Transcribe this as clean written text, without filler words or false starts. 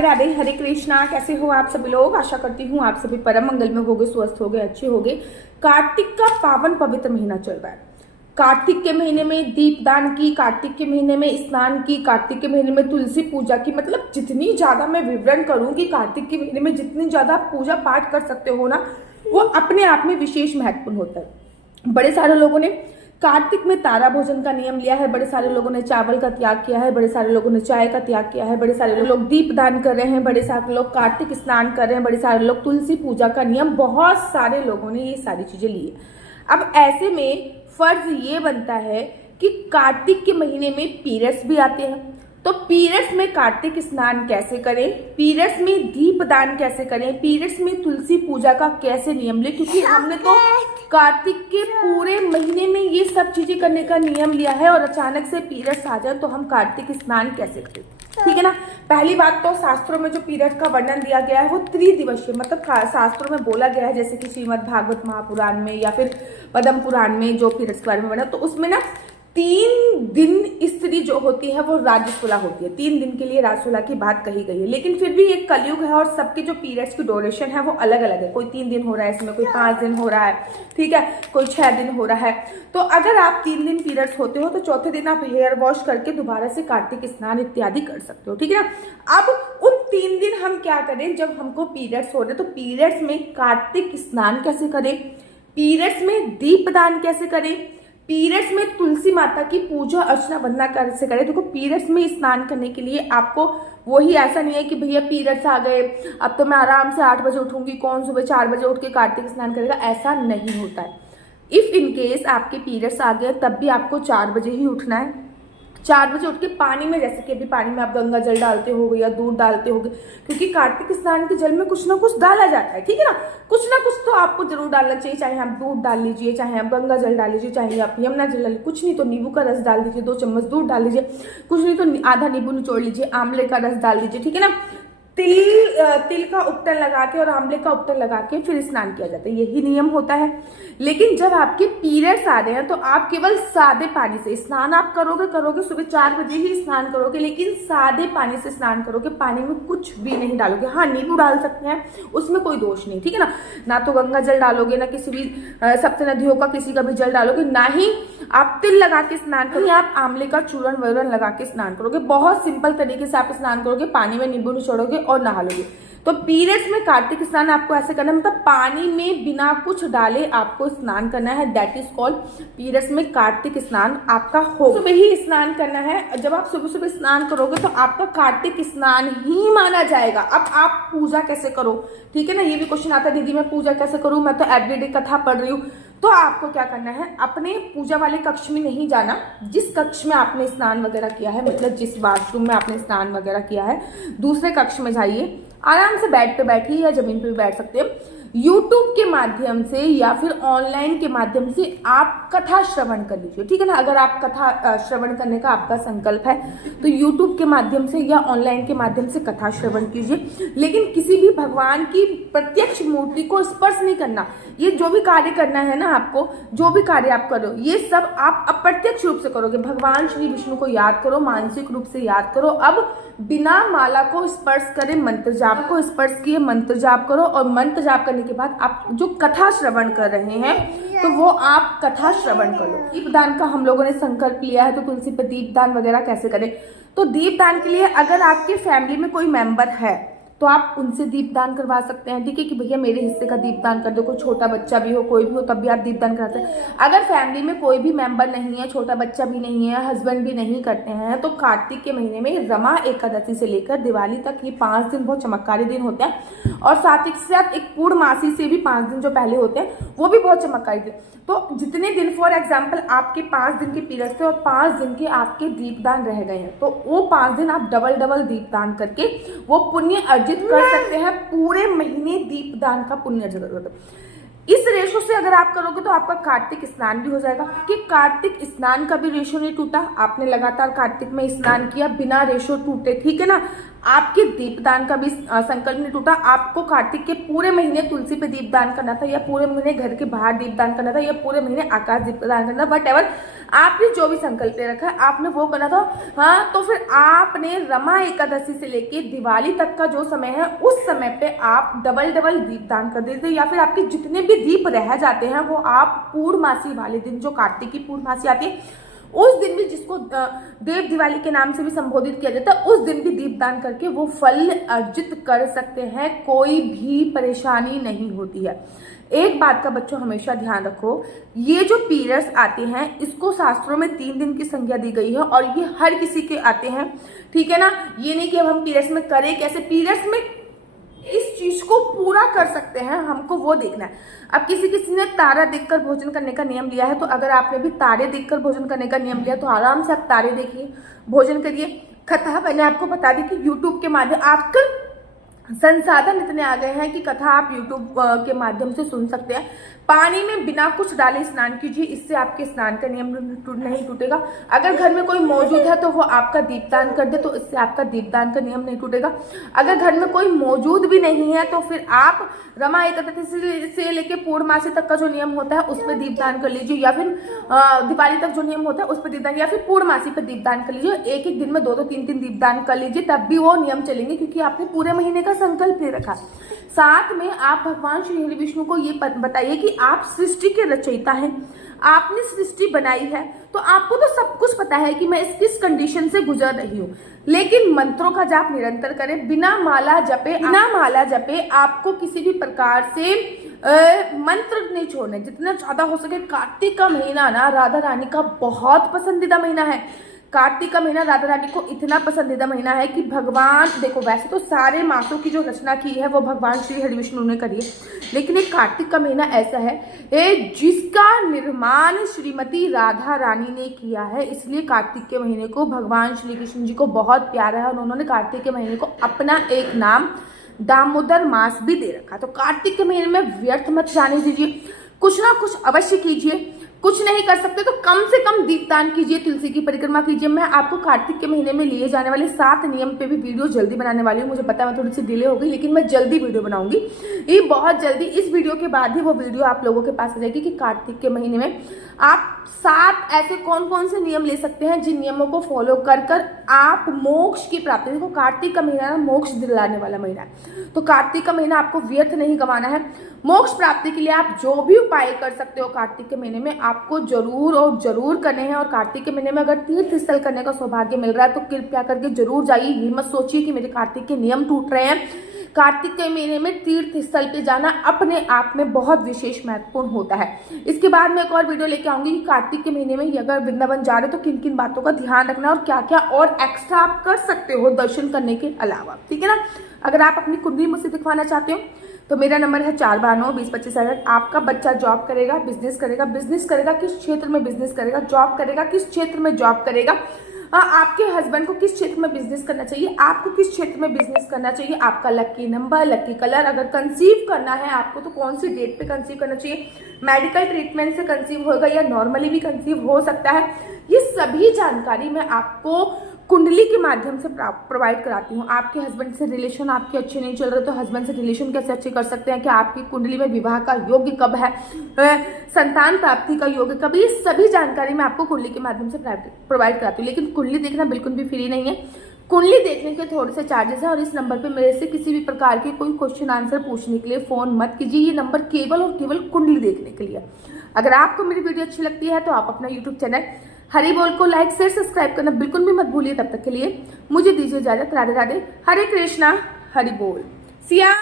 राधे राधे, हरे कृष्णा। कैसे हो आप सभी लोग? आशा करती हूँ आप सभी परम मंगल में होगे, स्वस्थ होगे, अच्छे होगे। कार्तिक का पावन पवित्र महीना चल रहा है। कार्तिक के महीने में दीपदान की, कार्तिक के महीने में स्नान की, कार्तिक के महीने में तुलसी पूजा की। मतलब जितनी ज्यादा मैं विवरण करूँ कि कार्तिक के महीने में जितनी ज्यादा पूजा पाठ कर सकते हो ना, वो अपने आप में विशेष महत्वपूर्ण होता है। बड़े सारे लोगों ने कार्तिक में तारा भोजन का नियम लिया है, बड़े सारे लोगों ने चावल का त्याग किया है, बड़े सारे लोगों ने चाय का त्याग किया है, बड़े सारे लोग दीप दान कर रहे हैं, बड़े सारे लोग कार्तिक स्नान कर रहे हैं, बड़े सारे लोग तुलसी पूजा का नियम, बहुत सारे लोगों ने ये सारी चीजें ली है। अब ऐसे में फर्ज ये बनता है कि कार्तिक के महीने में पीरियड्स भी आते हैं, तो पीरियड्स में कार्तिक स्नान कैसे करें, पीरियड्स में दीप दान कैसे करें, पीरियड्स में तुलसी पूजा का कैसे नियम ले, क्योंकि हमने तो कार्तिक के पूरे महीने में ये सब चीजें करने का नियम लिया है और अचानक से पीरियड्स आ जाए तो हम कार्तिक स्नान कैसे करें? ठीक है ना। पहली बात तो शास्त्रों में जो पीरियड का वर्णन दिया गया है वो त्रिदिवसीय, मतलब शास्त्रों में बोला गया है, जैसे कि श्रीमद् भागवत महापुराण में या फिर पद्म पुराण में जो पीरियड्स के बारे में बना, तो उसमें ना 3 दिन स्त्री जो होती है वो राजस्वला होती है। 3 दिन के लिए राजस्वला की बात कही गई है, लेकिन फिर भी एक कलयुग है और सबके जो पीरियड्स की ड्यूरेशन है वो अलग अलग है। कोई 3 दिन हो रहा है, इसमें कोई 5 दिन हो रहा है, ठीक है, कोई 6 दिन हो रहा है। तो अगर आप 3 दिन पीरियड्स होते हो तो चौथे दिन आप हेयर वॉश करके दोबारा से कार्तिक स्नान इत्यादि कर सकते हो, ठीक है ना। अब उन 3 दिन हम क्या करें? जब हमको पीरियड्स हो रहे तो पीरियड्स में कार्तिक स्नान कैसे करें, पीरियड्स में दीपदान कैसे करें, पीरियड्स में तुलसी माता की पूजा अर्चना वंदना कैसे करें। देखो, पीरियड्स में स्नान करने के लिए आपको वही ऐसा नहीं है कि भैया पीरियड्स आ गए अब तो मैं आराम से 8 बजे उठूंगी, कौन सुबह 4 बजे उठ के कार्तिक स्नान करेगा, ऐसा नहीं होता है। इफ इन केस आपके पीरियड्स आ गए तब भी आपको 4 बजे ही उठना है। 4 बजे उठ के पानी में, जैसे कि अभी पानी में आप गंगा जल डालते हो या दूध डालते होगे, क्योंकि कार्तिक स्नान के जल में कुछ ना कुछ डाला जाता है, ठीक है ना। कुछ ना कुछ तो आपको जरूर डालना चाहिए, चाहे आप दूध डाल लीजिए, चाहे आप गंगा जल डाल लीजिए, चाहे आप यमुना जल डाल लीजिए, कुछ नहीं तो नींबू का रस डाल दीजिए, 2 चम्मच दूध डाल लीजिए, कुछ नहीं तो आधा नींबू निचोड़ लीजिए, आंवले का रस डाल दीजिए, ठीक है ना। तिल का उपटन लगा के और आंवले का उपटन लगा के फिर स्नान किया जाता है, यही नियम होता है। लेकिन जब आपके पीरियड्स आ रहे हैं तो आप केवल सादे पानी से स्नान आप करोगे सुबह 4 बजे ही स्नान करोगे, लेकिन सादे पानी से स्नान करोगे, पानी में कुछ भी नहीं डालोगे। हाँ, नींबू डाल सकते हैं, उसमें कोई दोष नहीं, ठीक है ना। ना तो गंगा जल डालोगे, ना किसी भी सप्त नदियों का किसी का भी जल डालोगे, ना ही आप तिल लगा के स्नान करोगे, आप आंवले का चूर्ण वूर्ण लगा के स्नान करोगे। बहुत सिंपल तरीके से आप स्नान करोगे, पानी में नींबू निचोड़ोगे और नहा लोगे। तो पीरियड्स में कार्तिक स्नान आपको ऐसे करना है, मतलब पानी में बिना कुछ डाले आपको स्नान करना है। दैट इज कॉल्ड पीरियड्स में कार्तिक स्नान आपका हो। सुबह ही स्नान करना है। जब आप सुबह सुबह स्नान करोगे तो आपका कार्तिक स्नान ही माना जाएगा। अब आप पूजा कैसे करो, ठीक है ना। ये भी क्वेश्चन आता है, दीदी मैं पूजा कैसे करूं, मैं तो एवरीडे कथा पढ़ रही हूँ। तो आपको क्या करना है, अपने पूजा वाले कक्ष में नहीं जाना। जिस कक्ष में आपने स्नान वगैरह किया है, मतलब जिस वाशरूम में आपने स्नान वगैरह किया है, दूसरे कक्ष में जाइए, आराम से बेड पे बैठिए या जमीन पे भी बैठ सकते हो। यूट्यूब के माध्यम से या फिर ऑनलाइन के माध्यम से आप कथा श्रवण कर लीजिए, ठीक है ना। अगर आप कथा श्रवण करने का आपका संकल्प है तो यूट्यूब के माध्यम से या ऑनलाइन के माध्यम से कथा श्रवण कीजिए, लेकिन किसी भी भगवान की प्रत्यक्ष मूर्ति को स्पर्श नहीं करना। ये जो भी कार्य करना है ना, आपको जो भी कार्य आप करो, ये सब आप अप्रत्यक्ष रूप से करोगे। भगवान श्री विष्णु को याद करो, मानसिक रूप से याद करो। अब बिना माला को स्पर्श करे मंत्र जाप को स्पर्श किए मंत्र जाप करो, और मंत्र जाप करने के बाद आप जो कथा श्रवण कर रहे हैं तो वो आप कथा श्रवण करो। दीपदान का हम लोगों ने संकल्प लिया है, तो तुलसी पे दीपदान वगैरह कैसे करें? तो दीपदान के लिए अगर आपके फैमिली में कोई मेंबर है तो आप उनसे दीपदान करवा सकते हैं, ठीक है, कि भैया मेरे हिस्से का दीपदान कर दो। कोई छोटा बच्चा भी हो, कोई भी हो, तब भी आप दीपदान कराते हैं। अगर फैमिली में कोई भी मेंबर नहीं है, छोटा बच्चा भी नहीं है, हस्बैंड भी नहीं करते हैं, तो कार्तिक के महीने में रमा एकादशी से लेकर दिवाली तक ये 5 दिन बहुत चमत्कारी दिन होते हैं, और साथ ही साथ एक पूर्णमासी से भी 5 दिन जो पहले होते हैं वो भी बहुत चमत्कारी दिन। तो जितने दिन, फॉर एग्जाम्पल आपके 5 दिन के पीरियड थे और 5 दिन के आपके दीपदान रह गए हैं, तो वो 5 दिन आप डबल दीपदान करके वो पुण्य अर्जित कर सकते हैं। पूरे महीने दीपदान का पुण्य अर्जित कर। इस रेशो से अगर आप करोगे तो आपका कार्तिक स्नान भी हो जाएगा, कि कार्तिक स्नान का भी रेशो नहीं टूटा। आपने लगातार कार्तिक में स्नान किया बिना रेशो टूटे, ठीक है ना। आपके दीपदान का भी संकल्प नहीं टूटा। आपको कार्तिक के पूरे महीने तुलसी पे दीपदान करना था, या पूरे महीने घर के बाहर दीपदान करना था, या पूरे महीने आकाश दीपदान करना था, वटएवर आपने जो भी संकल्प ले रखा है आपने वो करना था। हाँ, तो फिर आपने रमा एकादशी से लेके दिवाली तक का जो समय है उस समय पे आप डबल दीपदान कर देते, या फिर आपके जितने भी दीप रह जाते हैं वो आप पूर्णमासी वाले दिन, जो कार्तिक की पूर्णमासी आती है उस दिन भी, जिसको देव दिवाली के नाम से भी संबोधित किया जाता है, उस दिन भी दीपदान करके वो फल अर्जित कर सकते हैं। कोई भी परेशानी नहीं होती है। एक बात का बच्चों हमेशा ध्यान रखो, ये जो पीरियड्स आते हैं इसको शास्त्रों में 3 दिन की संज्ञा दी गई है और ये हर किसी के आते हैं, ठीक है ना। ये नहीं कि अब हम पीरियड्स में करें कैसे, पीरियड्स में इस चीज को पूरा कर सकते हैं, हमको वो देखना है। अब किसी ने तारा देखकर भोजन करने का नियम लिया है, तो अगर आपने भी तारे देखकर भोजन करने का नियम लिया तो आराम से आप तारे देखिए, भोजन करिए। कथा मैंने आपको बता दी कि यूट्यूब के माध्यम आजकल संसाधन इतने आ गए हैं कि कथा आप यूट्यूब के माध्यम से सुन सकते हैं। पानी में बिना कुछ डाले स्नान कीजिए, इससे आपके स्नान का नियम नहीं टूटेगा। अगर घर में कोई मौजूद है तो वो आपका दीपदान कर दे, तो इससे आपका दीपदान का नियम नहीं टूटेगा। अगर घर में कोई मौजूद भी नहीं है तो फिर आप रमा एकादशी से लेके पूर्णमासी तक का जो नियम होता है उस पर दीपदान कर लीजिए, या फिर दिवाली तक जो नियम होता है उस पर दीपदान, या फिर पूर्णमासी पर दीपदान कर लीजिए। एक दिन में 2 3 दीपदान कर लीजिए, तब भी वो नियम चलेंगे, क्योंकि आपने पूरे महीने का संकल्प ले रखा। साथ में आप भगवान श्री हरि विष्णु को ये बताइए कि आप सृष्टि के रचयिता हैं, आपने सृष्टि बनाई है, तो आपको तो सब कुछ पता है कि मैं किस कंडीशन से गुजर रही हूँ। लेकिन मंत्रों का जाप निरंतर करें, बिना माला जपे आपको किसी भी प्रकार से मंत्र नहीं छोड़ने, जितना ज्यादा हो सके। कार्तिक का महीना ना राधा रानी का बहुत पसंदीदा महीना है। कार्तिक का महीना राधा रानी को इतना पसंदीदा महीना है कि भगवान, देखो वैसे तो सारे मासों की जो रचना की है वो भगवान श्री हरि विष्णु ने करी है, लेकिन एक कार्तिक का महीना ऐसा है जिसका निर्माण श्रीमती राधा रानी ने किया है। इसलिए कार्तिक के महीने को भगवान श्री कृष्ण जी को बहुत प्यारा है और उन्होंने कार्तिक के महीने को अपना एक नाम दामोदर मास भी दे रखा। तो कार्तिक के महीने में व्यर्थ मत जाने दीजिए, कुछ ना कुछ अवश्य कीजिए। कुछ नहीं कर सकते तो कम से कम दीपदान कीजिए, तुलसी की परिक्रमा कीजिए। मैं आपको कार्तिक के महीने में लिए जाने वाले 7 नियम पे भी वीडियो जल्दी बनाने वाली हूँ। मुझे पता है मैं थोड़ी सी डिले हो गई, लेकिन मैं जल्दी वीडियो बनाऊंगी। ये बहुत जल्दी, इस वीडियो के बाद ही वो वीडियो आप लोगों के पास आ जाएगी कि कार्तिक के महीने में आप 7 ऐसे कौन से नियम ले सकते हैं जिन नियमों को फॉलो कर आप मोक्ष की प्राप्ति। देखो कार्तिक का महीना मोक्ष दिलाने वाला महीना है, तो कार्तिक का महीना आपको व्यर्थ नहीं गंवाना है। मोक्ष प्राप्ति के लिए आप जो भी उपाय कर सकते हो कार्तिक के महीने में आपको जरूर करने हैं। और कार्तिक के महीने में अगर तीर्थ स्थल करने का सौभाग्य मिल रहा है तो कृपया करके जरूर जाइए। ये मत सोचिए कि मेरे कार्तिक के नियम टूट रहे हैं। कार्तिक के महीने में तीर्थ स्थल पे जाना अपने आप में बहुत विशेष महत्वपूर्ण होता है। इसके बाद मैं एक और वीडियो लेके आऊंगी कि कार्तिक के महीने में अगर वृंदावन जा रहे हो तो किन किन बातों का ध्यान रखना और क्या क्या और एक्स्ट्रा आप कर सकते हो दर्शन करने के अलावा, ठीक है ना। अगर आप अपनी कुंडली मुझसे दिखवाना चाहते हो तो मेरा नंबर है 492-20-25। आपका बच्चा जॉब करेगा, बिजनेस करेगा, किस क्षेत्र में बिजनेस करेगा, जॉब करेगा, किस क्षेत्र में जॉब करेगा, आपके हस्बैंड को किस क्षेत्र में बिजनेस करना चाहिए, आपको किस क्षेत्र में बिजनेस करना चाहिए, आपका लकी नंबर, लकी कलर, अगर कंसीव करना है आपको तो कौन सी डेट पे कंसीव करना चाहिए, मेडिकल ट्रीटमेंट से कंसीव होगा या नॉर्मली भी कंसीव हो सकता है, ये सभी जानकारी मैं आपको कुंडली के माध्यम से प्रोवाइड कराती हूँ। आपके हस्बैंड से रिलेशन आपके अच्छे नहीं चल रहे तो हस्बैंड से रिलेशन कैसे अच्छे कर सकते हैं, कि आपकी कुंडली में विवाह का योग्य कब है, संतान प्राप्ति का योग्य कब, ये सभी जानकारी मैं आपको कुंडली के माध्यम से प्रोवाइड कराती हूँ। लेकिन कुंडली देखना बिल्कुल भी फ्री नहीं है, कुंडली देखने के थोड़े से चार्जेस हैं। और इस नंबर पे मेरे से किसी भी प्रकार के कोई क्वेश्चन आंसर पूछने के लिए फोन मत कीजिए। ये नंबर केवल और केवल कुंडली देखने के लिए। अगर आपको मेरी वीडियो अच्छी लगती है तो आप अपना यूट्यूब चैनल हरि बोल को लाइक शेयर सब्सक्राइब करना बिल्कुल भी मत भूलिए। तब तक के लिए मुझे दीजिए इजाजत। राधे राधे, हरे कृष्णा, हरि बोल, सिया।